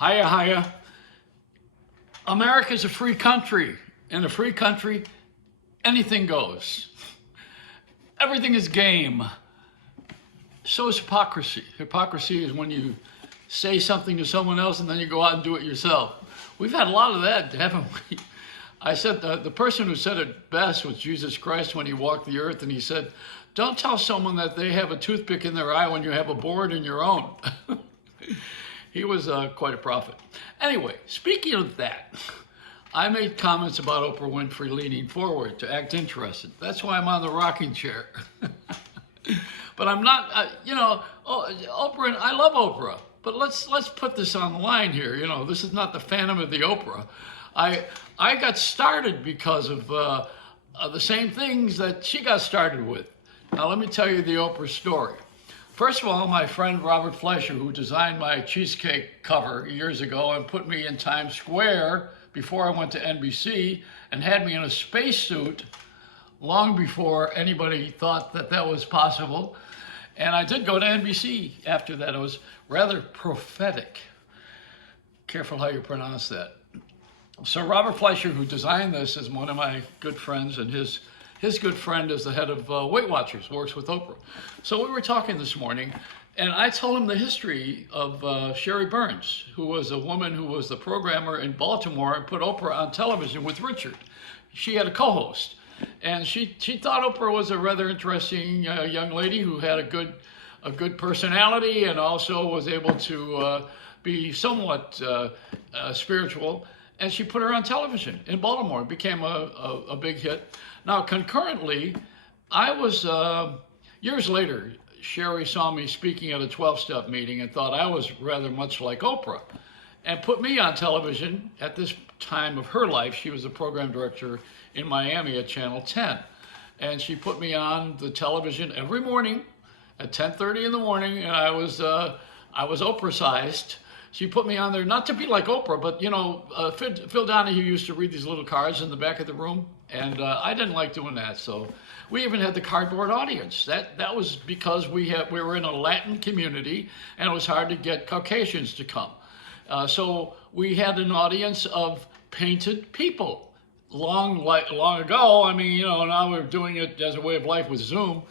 Hiya, hiya. America's a free country. In a free country, anything goes. Everything is game. So is hypocrisy. Hypocrisy is when you say something to someone else and then you go out and do it yourself. We've had a lot of that, haven't we? I said the person who said it best was Jesus Christ when he walked the earth, and he said, don't tell someone that they have a toothpick in their eye when you have a board in your own. He was quite a prophet. Anyway, speaking of that, I made comments about Oprah Winfrey leaning forward to act interested. That's why I'm on the rocking chair. But I'm not, Oprah, and I love Oprah, but let's put this on the line here. This is not the Phantom of the Oprah. I got started because of the same things that she got started with. Now let me tell you the Oprah story. First of all, my friend Robert Fleischer, who designed my cheesecake cover years ago and put me in Times Square before I went to NBC and had me in a spacesuit long before anybody thought that that was possible. And I did go to NBC after that. It was rather prophetic. Careful how you pronounce that. So Robert Fleischer, who designed this, is one of my good friends, and his good friend is the head of Weight Watchers, works with Oprah. So we were talking this morning, and I told him the history of Sherry Burns, who was a woman who was the programmer in Baltimore and put Oprah on television with Richard. She had a co-host, and she thought Oprah was a rather interesting young lady who had a good personality and also was able to be somewhat spiritual. And she put her on television in Baltimore. It became a big hit. Now, concurrently, I was, years later, Sherry saw me speaking at a 12-step meeting and thought I was rather much like Oprah and put me on television at this time of her life. She was the program director in Miami at Channel 10. And she put me on the television every morning at 10:30 in the morning, and I was Oprah-sized. She put me on there not to be like Oprah, but Phil Donahue used to read these little cards in the back of the room, and I didn't like doing that. So we even had the cardboard audience. That was because we were in a Latin community, and it was hard to get Caucasians to come. So we had an audience of painted people. Long ago, now we're doing it as a way of life with Zoom.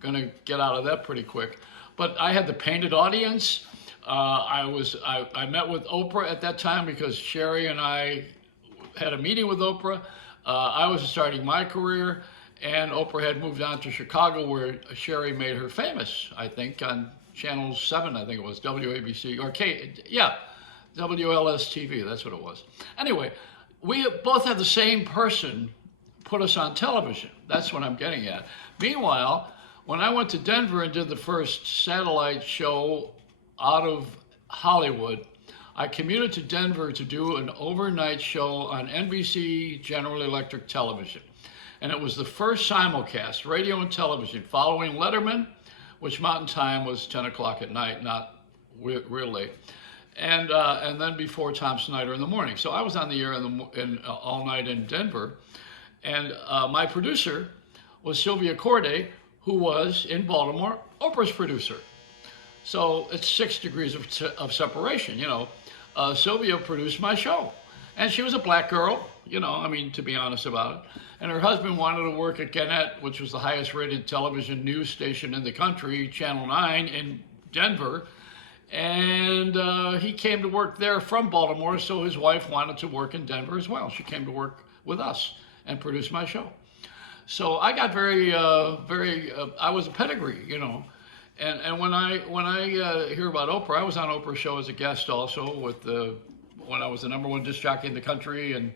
Gonna get out of that pretty quick. But I had the painted audience. I met with Oprah at that time because Sherry and I had a meeting with Oprah. I was starting my career, and Oprah had moved on to Chicago, where Sherry made her famous, I think, on Channel 7, I think it was, WABC, or WLS TV, that's what it was. Anyway, we both had the same person put us on television. That's what I'm getting at. Meanwhile, when I went to Denver and did the first satellite show out of Hollywood, I commuted to Denver to do an overnight show on NBC General Electric Television. And it was the first simulcast, radio and television, following Letterman, which Mountain Time was 10 o'clock at night, not real late. And then before Tom Snyder in the morning. So I was on the air all night in Denver. And my producer was Sylvia Corday, who was in Baltimore, Oprah's producer. So it's 6 degrees of separation, Sylvia produced my show. And she was a black girl, to be honest about it. And her husband wanted to work at Gannett, which was the highest rated television news station in the country, Channel 9 in Denver. And he came to work there from Baltimore, so his wife wanted to work in Denver as well. She came to work with us and produce my show. So I got I was a pedigree, And when I hear about Oprah, I was on Oprah's show as a guest also when I was the #1 disc jockey in the country, and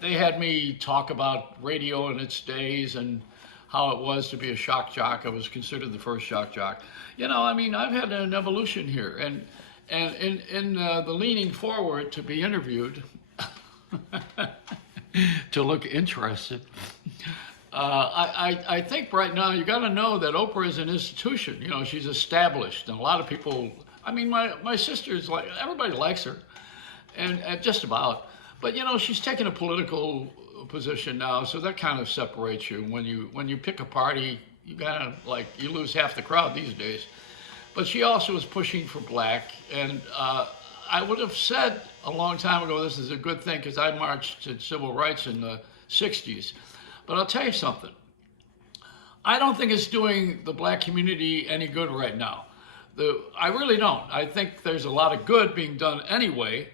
they had me talk about radio in its days and how it was to be a shock jock. I was considered the first shock jock. I've had an evolution here, and in the leaning forward to be interviewed, to look interested. I think right now you got to know that Oprah is an institution. She's established, and a lot of people. My sister's like, everybody likes her, and just about. But she's taken a political position now, so that kind of separates you. When you pick a party, you lose half the crowd these days. But she also is pushing for black, and I would have said a long time ago this is a good thing because I marched in civil rights in the 60s. But I'll tell you something. I don't think it's doing the black community any good right now. I really don't. I think there's a lot of good being done anyway,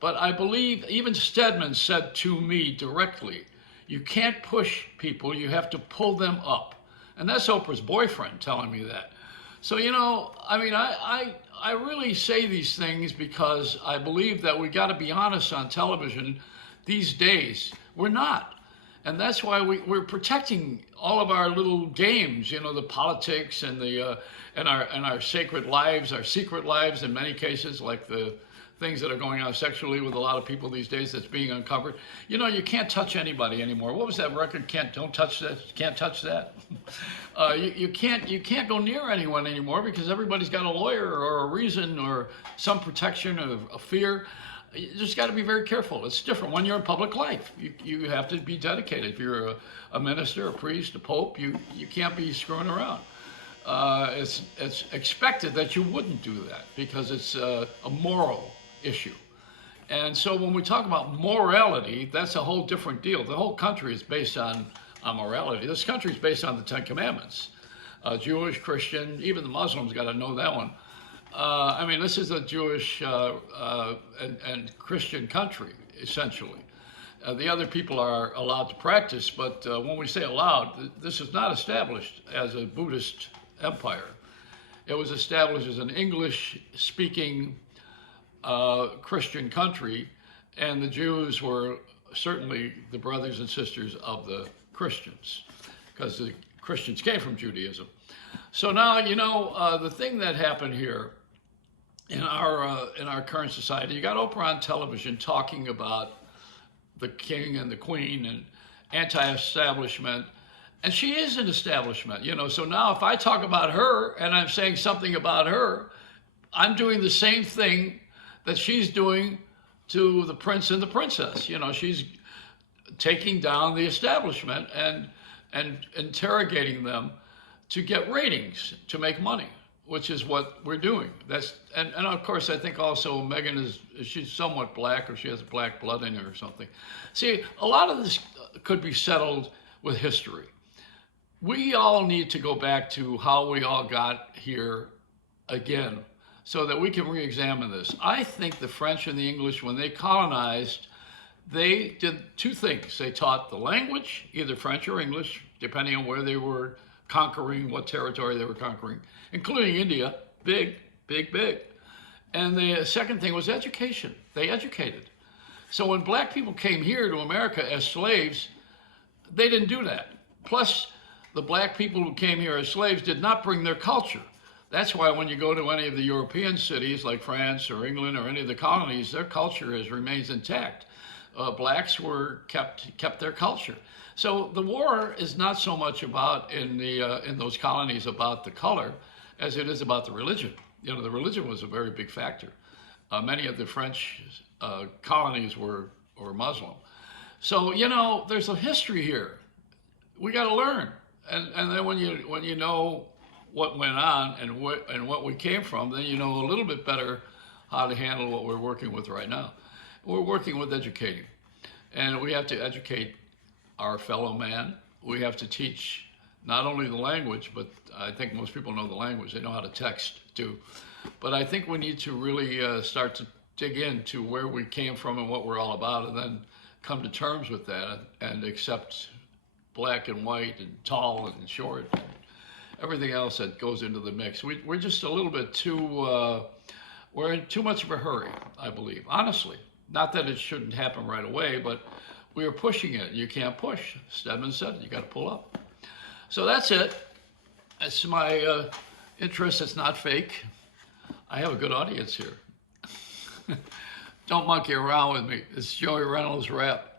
but I believe even Stedman said to me directly, you can't push people, you have to pull them up. And that's Oprah's boyfriend telling me that. So, I mean, I really say these things because I believe that we got to be honest on television these days. We're not. And that's why we're protecting all of our little games, the politics and and our sacred lives, our secret lives in many cases, like the things that are going on sexually with a lot of people these days that's being uncovered. You can't touch anybody anymore. What was that record? Don't touch that. Can't touch that. You can't go near anyone anymore because everybody's got a lawyer or a reason or some protection of a fear. You just got to be very careful. It's different when you're in public life. You have to be dedicated. If you're a minister, a priest, a pope, you can't be screwing around. It's expected that you wouldn't do that because it's a moral issue. And so when we talk about morality, that's a whole different deal. The whole country is based on morality. This country is based on the Ten Commandments. Jewish, Christian, even the Muslims got to know that one. I mean, this is a Jewish and Christian country, essentially. The other people are allowed to practice, but when we say allowed, this is not established as a Buddhist empire. It was established as an English-speaking Christian country, and the Jews were certainly the brothers and sisters of the Christians, because the Christians came from Judaism. So now, the thing that happened here in our current society, you got Oprah on television talking about the king and the queen and anti-establishment, and she is an establishment, So now if I talk about her and I'm saying something about her, I'm doing the same thing that she's doing to the prince and the princess. She's taking down the establishment and interrogating them to get ratings, to make money, which is what we're doing. And of course, I think also Meghan she's somewhat black, or she has black blood in her or something. See, a lot of this could be settled with history. We all need to go back to how we all got here again so that we can re-examine this. I think the French and the English, when they colonized, they did two things. They taught the language, either French or English, depending on where they were conquering, what territory they were conquering, including India, big. And the second thing was education. They educated. So when black people came here to America as slaves, they didn't do that. Plus, the black people who came here as slaves did not bring their culture. That's why when you go to any of the European cities like France or England or any of the colonies, their culture remains intact. Blacks were kept their culture. So the war is not so much about in those colonies about the color as it is about the religion. The religion was a very big factor. Many of the French colonies were Muslim. So there's a history here. We got to learn, and then when you know what went on and what we came from, then you know a little bit better how to handle what we're working with right now. We're working with educating, and we have to educate our fellow man. We have to teach not only the language, but I think most people know the language. They know how to text too. But I think we need to really start to dig into where we came from and what we're all about, and then come to terms with that and accept black and white and tall and short and everything else that goes into the mix. We're just a little bit too, we're in too much of a hurry, I believe, honestly. Not that it shouldn't happen right away, but we are pushing it. You can't push. Stedman said it, you got to pull up. So that's it. That's my interest. It's not fake. I have a good audience here. Don't monkey around with me. It's Joey Reynolds Rap.